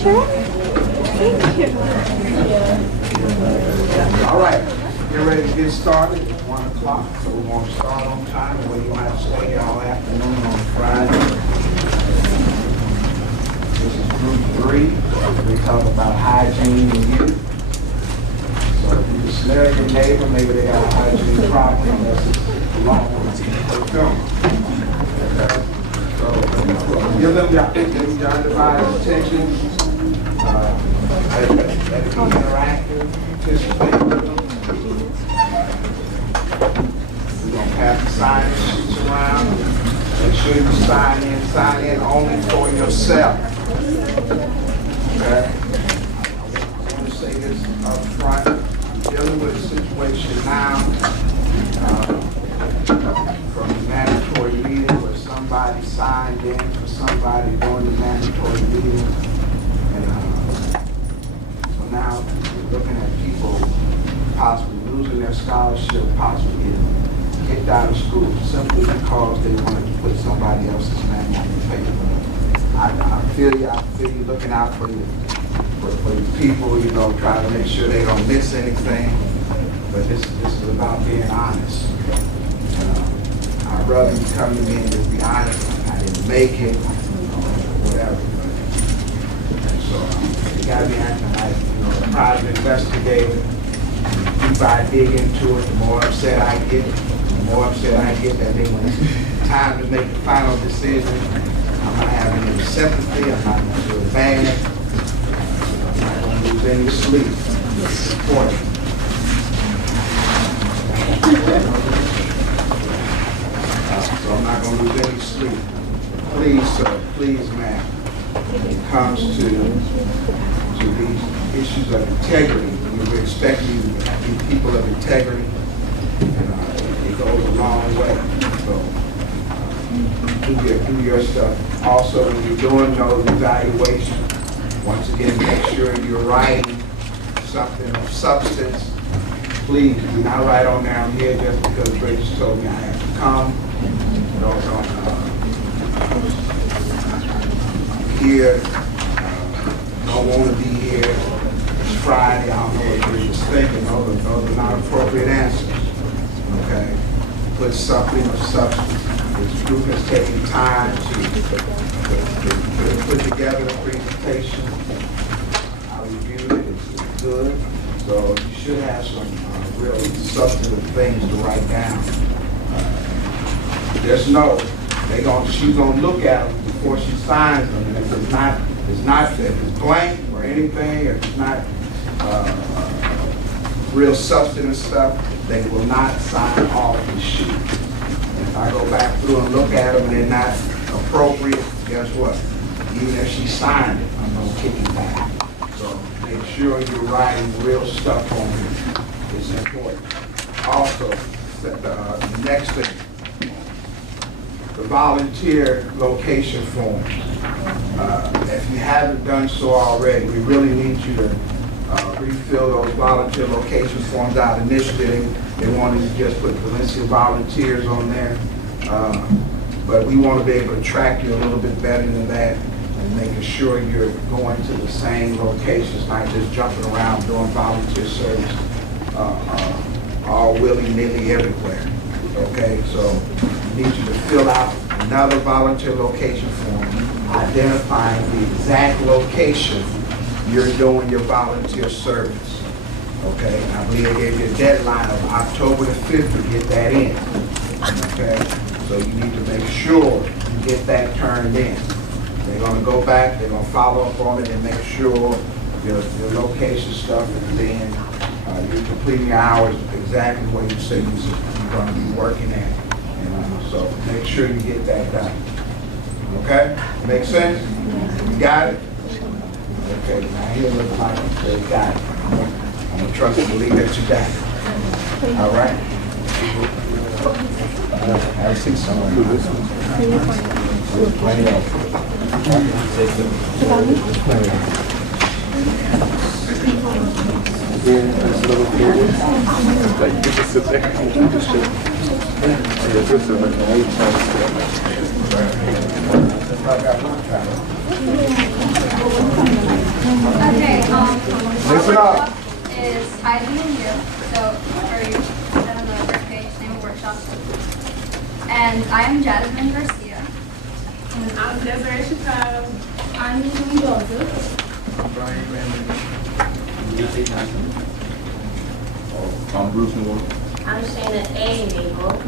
Sure. Thank you. All right, get ready to get started. It's 1 o'clock, so we're going to start on time. The way you might stay all afternoon on Friday. This is group 3. We talk about hygiene and youth. So if you smell your neighbor, maybe they got a hygiene problem, unless it's a long one. Okay. So give them your undivided attention. Let it be interactive, participate with them. We're going to pass the sign-in sheets around. Make sure you sign in only for yourself. Okay? I want to say this up front. I'm dealing with a situation now from the mandatory meeting where somebody signed in for somebody during the mandatory meeting. So now we're looking at people possibly losing their scholarship, possibly getting kicked out of school simply because they wanted to put somebody else's name on the paper. I feel you looking out for the people, you know, trying to make sure they don't miss anything. But this is about being honest. I'd rather you come to me and just be honest. I didn't make it, whatever. So you gotta be acting like, you know, a private investigator. The deeper I dig into it, the more upset I get. The more upset I get, that then when it's time to make the final decision, I'm not having any sympathy. I'm not gonna feel bad. I'm not gonna lose any sleep. It's important. So I'm not gonna lose any sleep. Please, sir, please, ma'am. When it comes to these issues of integrity, we're expecting you to be people of integrity, and it goes a long way. So do your stuff. Also, when you're doing those evaluations, once again, make sure you're writing something of substance. Please do not write on there, I'm here just because Bridges told me I have to come. You know, here, don't want to be here. It's Friday, I don't know what you're just thinking. Those are not appropriate answers. Okay? Put something of substance. This group has taken time to put together a presentation. I reviewed it, it's good. So you should have some real substantive things to write down. Just know she's gonna look at them before she signs them, and if it's blank or anything, if it's not real substantive stuff, they will not sign off the sheet. And if I go back through and look at them and they're not appropriate, guess what? Even if she signed it, I'm gonna kick it back. So make sure you're writing real stuff on it. It's important. Also, the next thing, the volunteer location forms. If you haven't done so already, we really need you to refill those volunteer location forms out. Initially, they wanted to just put Valencia volunteers on there, but we want to be able to track you a little bit better than that and making sure you're going to the same locations, not just jumping around doing volunteer service all willy-nilly everywhere. Okay, so we need you to fill out another volunteer location form identifying the exact location you're doing your volunteer service. Okay, I believe I gave you a deadline of October the 5th to get that in. Okay, so you need to make sure you get that turned in. They're going to go back, they're going to follow up on it and make sure your location stuff is in. You're completing your hours exactly where you say you're going to be working at. So make sure you get that done. Okay? Make sense? You got it? Okay, now here it looks like you got it. I'm going to trust and believe that you got it. All right? Have a seat somewhere. Plenty Like you just sit there and do the shit. And you're just like, why are you trying to sit up? That's why I got my time. job. Is hygiene you. So for you, then on the first page, name of workshop. And I am Jasmine Garcia. And I'm Desiree Chicago. I'm Louis Joseph. I'm Bruce Moore. I'm Shannon A. Naval.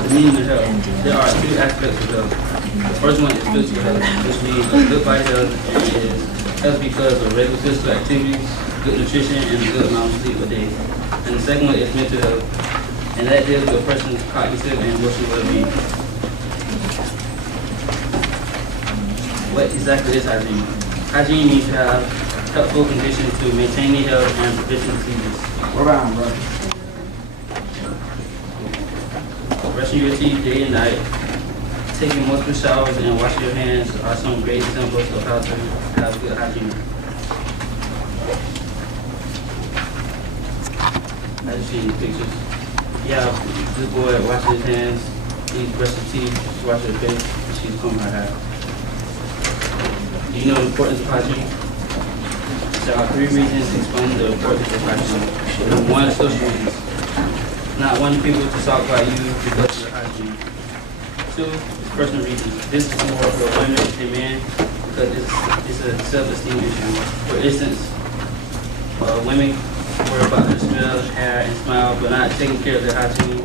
The meaning of health. There are two aspects of health. The first one is physical health, which means a good body health is health because of regular physical activities, good nutrition, and a good amount of sleep a day. And the second one is mental health, and that deals with a person's cognitive and emotional well-being. What exactly is hygiene? Hygiene means to have healthful conditions to maintain your health and prevent diseases. Hold on, brother. Brushing your teeth day and night, taking multiple showers, and washing your hands are some great examples of how to have good hygiene. As you see in the pictures, yeah, this boy washes his hands, he brushes his teeth, washes his face, and she's combing her hair. Do you know the importance of hygiene? There are 3 reasons to explain the importance of hygiene. 1, social reasons. Not wanting people to talk about you because of your hygiene. 2, is personal reasons. This is more for women and men because it's a self-esteem issue. For instance, women worry about their smell, hair, and smile, but not taking care of their hygiene.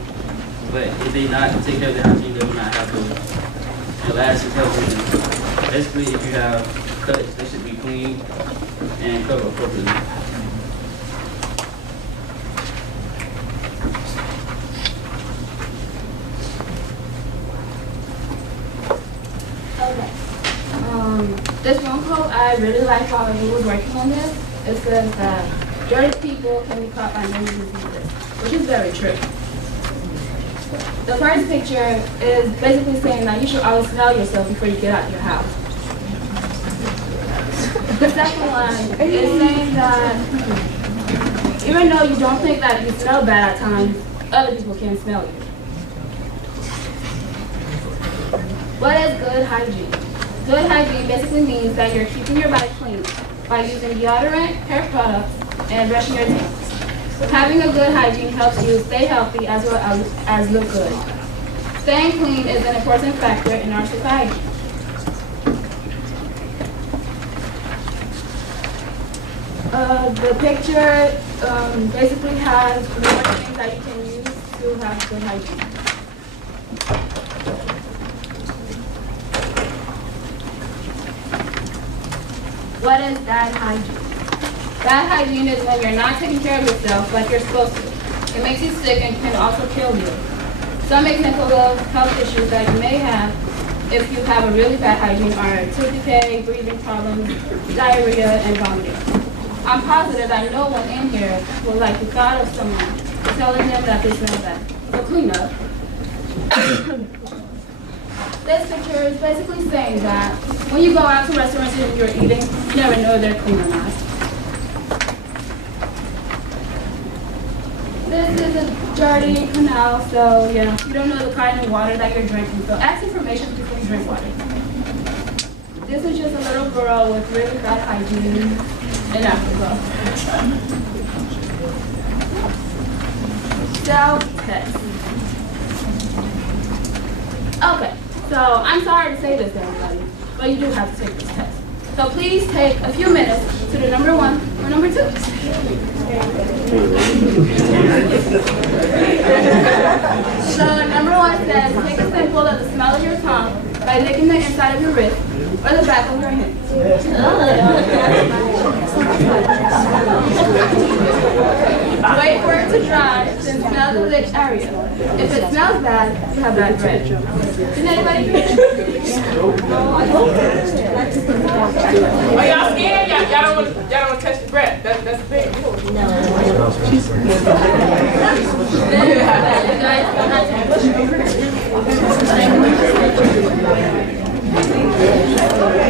But if they not take care of their hygiene, they will not have those. And last is health reasons. Basically, if you have cuts, they should be clean and covered appropriately. Okay. This phone quote I really like while we was working on this. It says that dirty people can be caught by many diseases, which is very true. The first picture is basically saying that you should always smell yourself before you get out of your house. The second one is saying that even though you don't think that you smell bad at times, other people can smell you. What is good hygiene? Good hygiene basically means that you're keeping your body clean by using deodorant, hair products, and brushing your teeth. Having a good hygiene helps you stay healthy as well as look good. Staying clean is an important factor in our society. The picture basically has more things that you can use to have good hygiene. What is bad hygiene? Bad hygiene is when you're not taking care of yourself like you're supposed to. It makes you sick and can also kill you. Some examples of health issues that you may have if you have a really bad hygiene are tooth decay, breathing problems, diarrhea, and vomiting. I'm positive that no one in here will like the thought of someone telling them that they smell bad. So clean up. This picture is basically saying that when you go out to restaurants and you're eating, you never know if they're clean or not. This is a dirty canal, so yeah, you don't know the kind of water that you're drinking. So ask information before you drink water. This is just a little girl with really bad hygiene in Africa. Self-test. Okay, so I'm sorry to say this to everybody, but you do have to take this test. So please take a few minutes to do number 1 or number 2. So number 1 says, take a sample of the smell of your tongue by licking the inside of your wrist or the back of your hand. Wait for it to dry, then smell the licked area. If it smells bad, you have bad breath. Did anybody do it? Are y'all scared? Y'all don't want to touch the breath. That's the thing.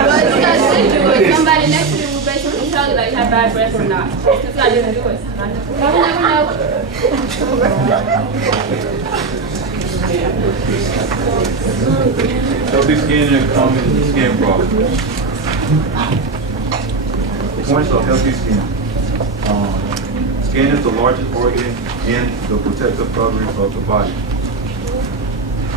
But you guys did do it. Somebody next to you will basically tell you that you have bad breath or not. Since I didn't do it. But we'll never know. Healthy skin and common skin problems. Points of healthy skin. Skin is the largest organ in the protective covering of the body.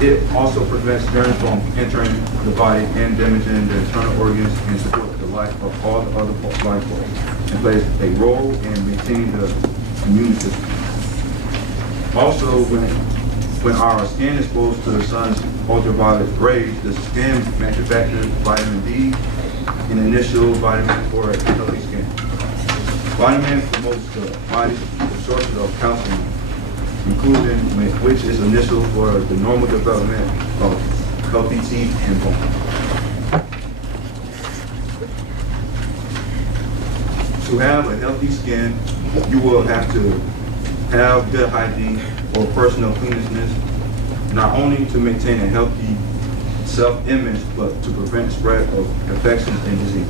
It also prevents germs from entering the body and damaging the internal organs and supports the life of all the other life forms and plays a role in maintaining the immune system. Also, when our skin is exposed to the sun's ultraviolet rays, the skin manufactures vitamin D, an initial vitamin for healthy skin. Vitamin promotes the body's absorption of calcium, including which is initial for the normal development of healthy teeth and bones. To have a healthy skin, you will have to have good hygiene or personal cleanliness, not only to maintain a healthy self-image, but to prevent spread of infections and disease.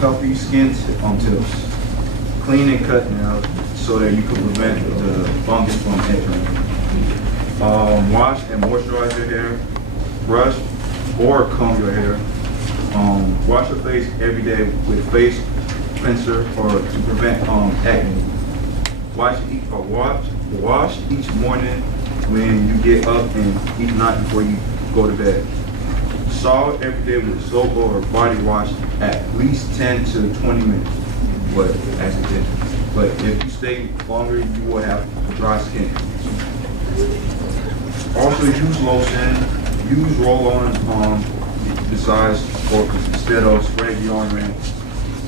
Healthy skin tips. Clean and cut nails so that you can prevent the fungus from entering. Wash and moisturize your hair. Brush or comb your hair. Wash your face every day with face cleanser or to prevent acne. Wash each morning when you get up and each night before you go to bed. Shower every day with soap or body wash at least 10 to 20 minutes. But if you stay longer, you will have dry skin. Also use lotion, use roll-on besides or instead of spray deodorant,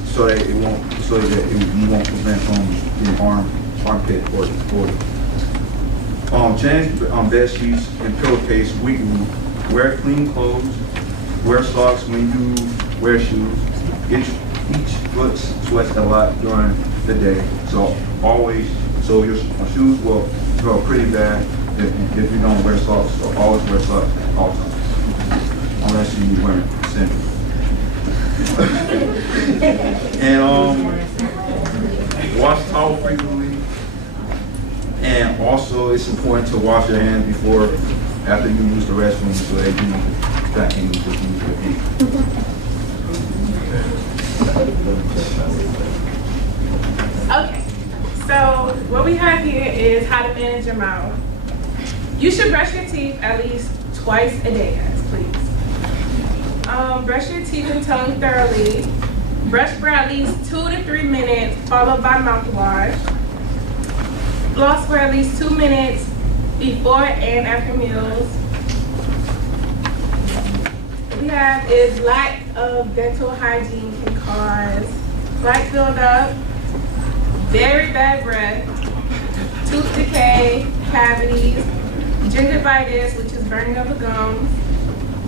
so that you won't prevent the armpit or change bed sheets and pillowcase weekly. Wear clean clothes. Wear socks when you wear shoes. Each foot sweats a lot during the day, so your shoes will feel pretty bad if you don't wear socks. So always wear socks all the time, unless you wear sandals. And wash towel frequently. And also, it's important to wash your hands after you use the restroom, so that you can just use your hands. Okay, so what we have here is how to manage your mouth. You should brush your teeth at least twice a day, guys, please. Brush your teeth and tongue thoroughly. Brush for at least 2 to 3 minutes, followed by mouthwash. Floss for at least 2 minutes before and after meals. What we have is lack of dental hygiene can cause plaque buildup, very bad breath, tooth decay, cavities, gingivitis, which is burning of the gums,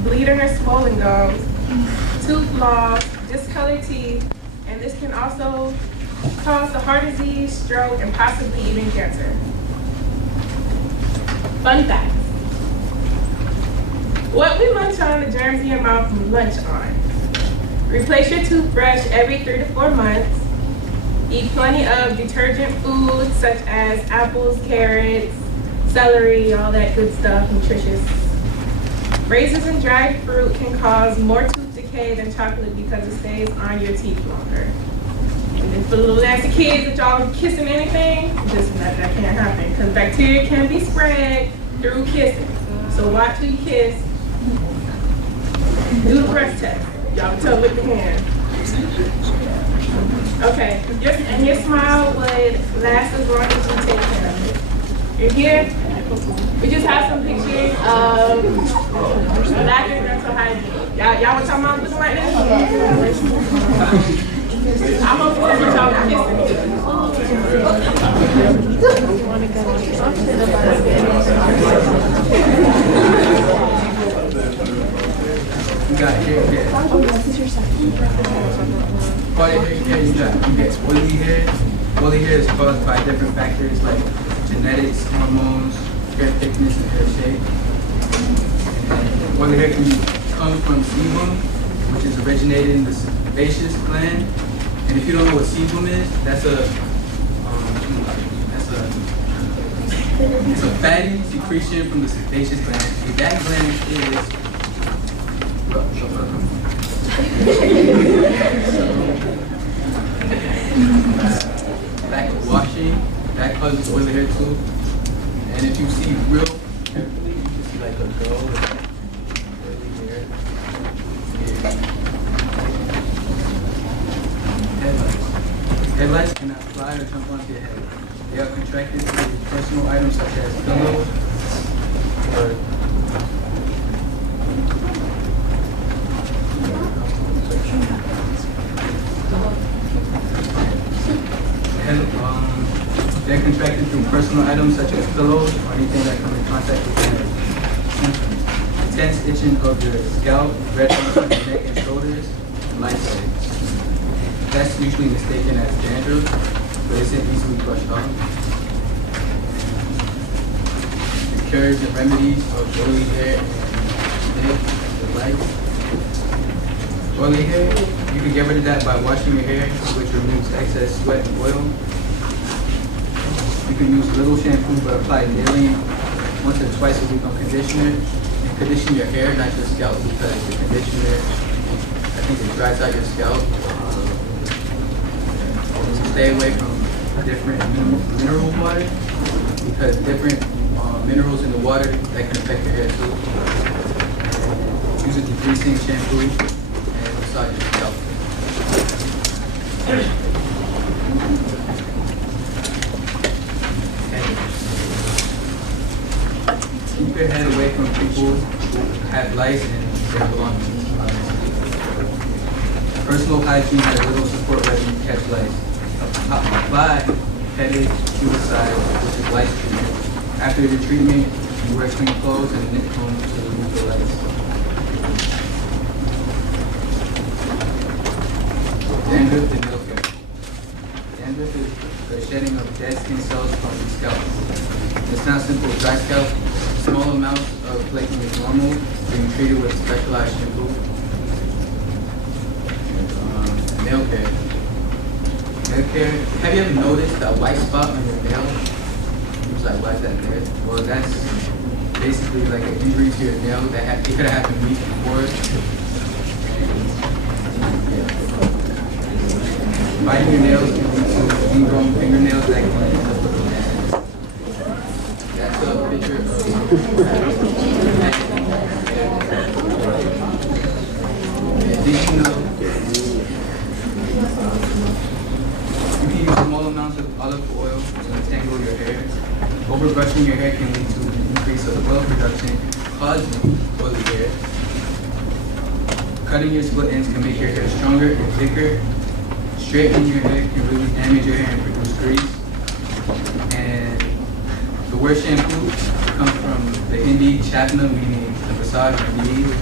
bleeding or swollen gums, tooth loss, discolored teeth, and this can also cause the heart disease, stroke, and possibly even cancer. Fun fact. What we munch on the germs in your mouth lunch on. Replace your toothbrush every 3 to 4 months. Eat plenty of detergent foods such as apples, carrots, celery, all that good stuff, nutritious. Raisins and dried fruit can cause more tooth decay than chocolate because it stays on your teeth longer. And then for the little nasty kids that y'all kissing anything, that can't happen because bacteria can be spread through kissing. So watch who you kiss. Do the breath test. Y'all can tell with the hand. Okay, and your smile would last as long as you take care of it. You're here. We just have some pictures of lack of dental hygiene. Y'all want your mom looking like this? I'm gonna pretend that y'all You got hair care. Oh, this is your second. For your hair care, you get oily hair. Oily hair is caused by different factors like genetics, hormones, hair thickness, and hair shape. And oily hair can come from sebum, which is originated in the sebaceous gland. And if you don't know what sebum is, that's a It's a fatty secretion from the sebaceous gland. And that gland is lack of washing, that causes oily hair too. And if you see real carefully, you can see like a girl with oily hair. Headlights. Headlights cannot fly or jump onto your head. They are contracted to personal items such as pillows or they're contracted through personal items such as pillows or anything that come in contact with your head. Symptoms: intense itching of your scalp, redness on your neck and shoulders, and lightheadedness. That's usually mistaken as dandruff, but isn't easily brushed off. The cures and remedies of oily hair and the light. Oily hair, you can get rid of that by washing your hair, which removes excess sweat and oil. You can use little shampoo but apply daily, once or twice a week on conditioner. And condition your hair, not your scalp, because the conditioner, I think it dries out your scalp. Stay away from different mineral water, because different minerals in the water that can affect your hair too. Use a degreasing shampoo and massage your scalp. Keep your head away from people who have lice and their belongings. Personal hygiene has little support when you catch lice. Apply headache, suicide, which is lice treatment. After the treatment, you wear clean clothes and knit combs to remove the lice. Dandruff and nail care. Dandruff is the shedding of dead skin cells from the scalp. It's not simple dry scalp. Small amounts of flaking is normal, being treated with specialized shampoo. Nail care. Nail care. Have you ever noticed a white spot on your nail? It was like, why is that there? Well, that's basically like an injury to your nail that it could have happened weeks before. Biting your nails can lead to ingrown fingernails that can end up with a man. That's a picture of did you know you can use small amounts of olive oil to entangle your hair? Overbrushing your hair can lead to an increase of oil production, causing oily hair. Cutting your split ends can make your hair stronger and thicker. Straightening your hair can really damage your hair and produce grease. And the word shampoo comes from the Hindi chapna, meaning the massage or knees.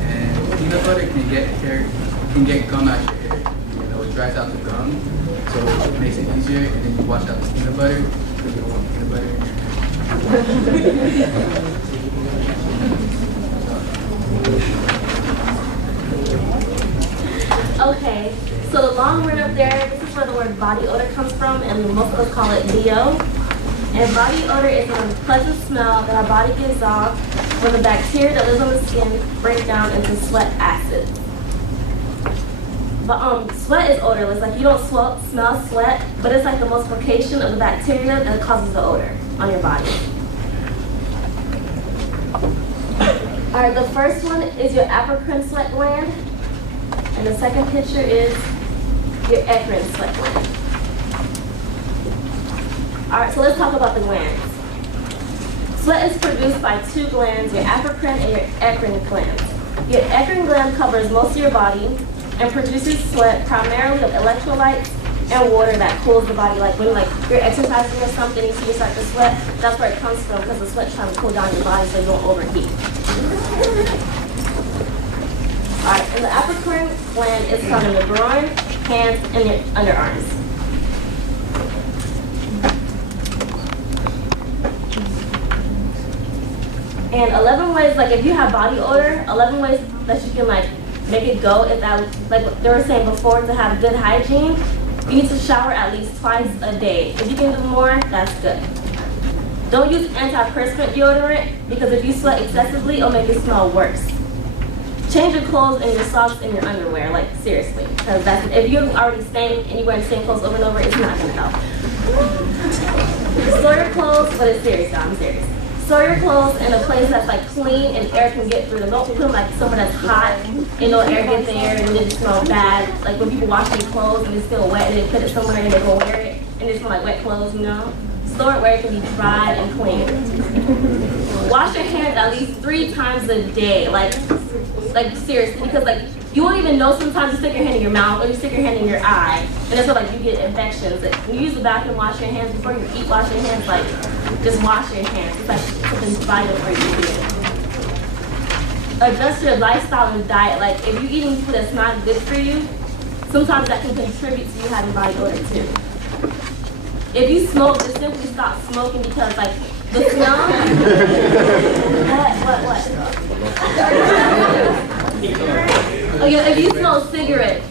And peanut butter can get gum out your hair. You know, it dries out the gum, so it makes it easier. And then you wash out the peanut butter because you don't want peanut butter in your hair. Okay, so the long word up there, this is where the word body odor comes from, and most of us call it BO. And body odor is an unpleasant smell that our body gives off when the bacteria that lives on the skin break down into sweat acids. But sweat is odorless. Like, you don't smell sweat, but it's like the multiplication of the bacteria that causes the odor on your body. All right, the first one is your apocrine sweat gland. And the second picture is your eccrine sweat gland. All right, so let's talk about the glands. Sweat is produced by two glands, your apocrine and your eccrine glands. Your eccrine gland covers most of your body and produces sweat primarily of electrolytes and water that cools the body. Like when you're exercising or something, you see you start to sweat, that's where it comes from, because the sweat's trying to cool down your body so you don't overheat. All right, and the apocrine gland is found in the groin, hands, and your underarms. And 11 ways, like if you have body odor, 11 ways that you can like make it go. If that, like they were saying before, to have good hygiene, you need to shower at least twice a day. If you can do more, that's good. Don't use antiperspirant deodorant because if you sweat excessively, it'll make it smell worse. Change your clothes and your socks and your underwear, like seriously, because that's if you're already staying and you're wearing the same clothes over and over, it's not gonna help. Store your clothes, but it's serious, I'm serious. Store your clothes in a place that's like clean and air can get through them. Don't put them like somewhere that's hot and no air gets there and it just smells bad. Like when people wash their clothes and it's still wet and they put it somewhere and they go wear it and it smells like wet clothes, you know? Store it where it can be dried and clean. Wash your hands at least 3 times a day, like seriously, because like you won't even know sometimes you stick your hand in your mouth or you stick your hand in your eye and it's like you get infections. Like, when you use the bathroom, wash your hands before you eat. Wash your hands, like just wash your hands. It's like something vital for you to do. Adjust your lifestyle and diet. Like if you're eating food that's not good for you, sometimes that can contribute to you having body odor too. If you smoke, just simply stop smoking because like the smell. What? Oh yeah, if you smoke cigarettes,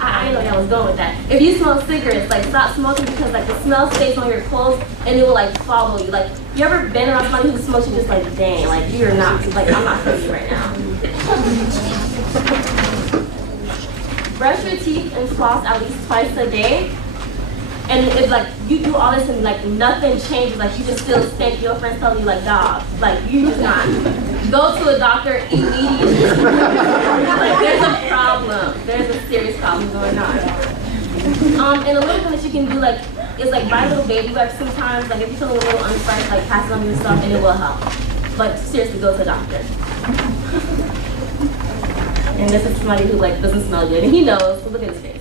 I know y'all was going with that. If you smoke cigarettes, like stop smoking because like the smell stays on your clothes and it will like follow you. Like you ever been around somebody who smokes, you just like, dang, like you're not, like I'm not for you right now. Brush your teeth and floss at least twice a day. And it's like you do all this and like nothing changes, like you just still stink. Your friends tell you like, dog, like you just not. Go to a doctor immediately. Like there's a problem. There's a serious problem going on. And a little thing that you can do like is like buy little baby wipes sometimes. Like if you feel a little unfresh, like pass it on yourself and it will help. But seriously, go to a doctor. And this is somebody who like doesn't smell good and he knows. But look at his face.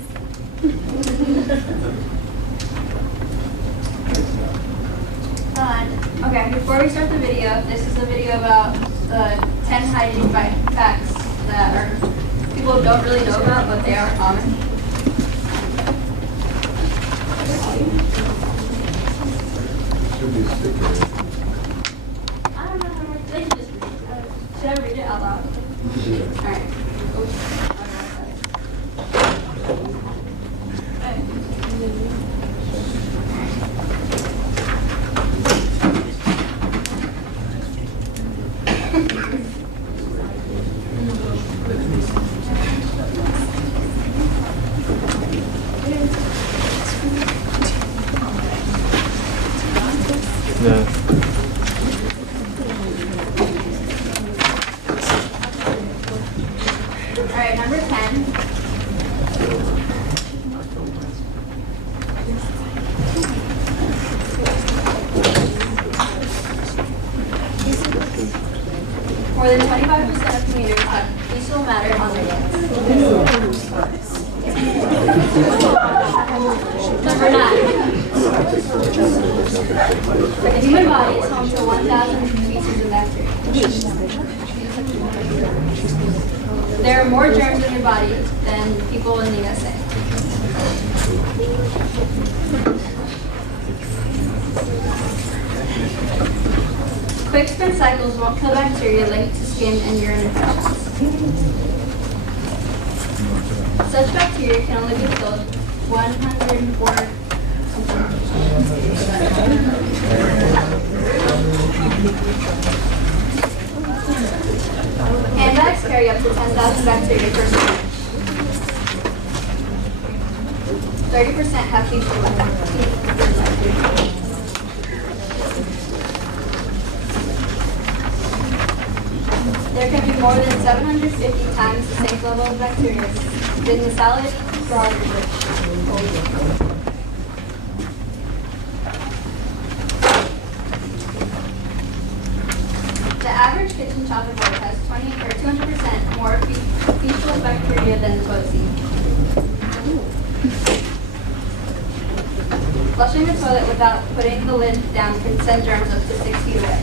Okay, before we start the video, this is a video about 10 hygiene facts that people don't really know about, but they are common. Should be a sticker. I don't know how much they can just read. Should I read it out loud? Alright. Oops. Alright, number 10. More than 25% of commuters have fecal matter on their hands. Number 9. The human body is home to 1,000 species of bacteria. There are more germs in your body than people in the USA. Quick spin cycles won't kill bacteria linked to skin and urine infections. Such bacteria can only be killed 104. Handbags carry up to 10,000 bacteria per square. 30% have fecal matter. There can be more than 750 times the same level of bacteria in the salad, broth, or dish. The average kitchen chopping board has 200% more fecal bacteria than the toilet seat. Flushing the toilet without putting the lid down can send germs up to 6 feet away.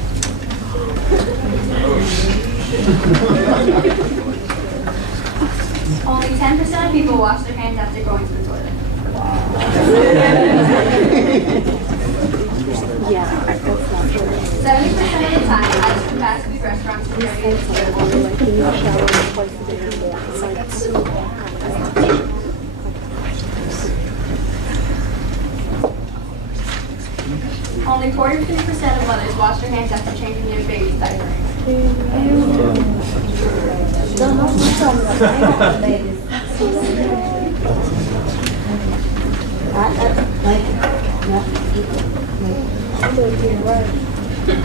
Only 10% of people wash their hands after going to the toilet. 70% of the time, ice from fast food restaurants are dirty. Only 43% of mothers wash their hands after changing their baby's diaper.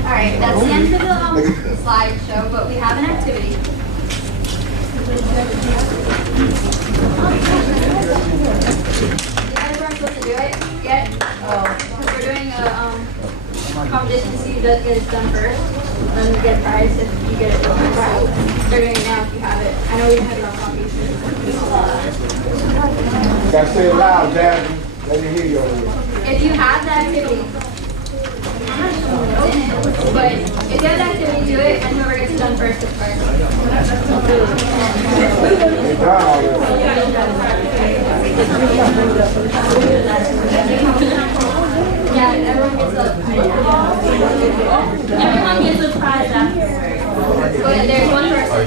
Alright, that's the end of the slideshow, but we have an activity. You guys weren't supposed to do it yet? Because we're doing a competition to see who does get it done first. And then you get a prize if you get it right. They're doing it now if you have it. I know we have it on copies. Gotta say it loud, Jasmine. Let me hear you over here. If you have the activity, but if you have the activity, do it, and whoever gets it done first is first. They done already. Yeah, everyone gets a. Everyone gets a prize afterwards. But there's one person.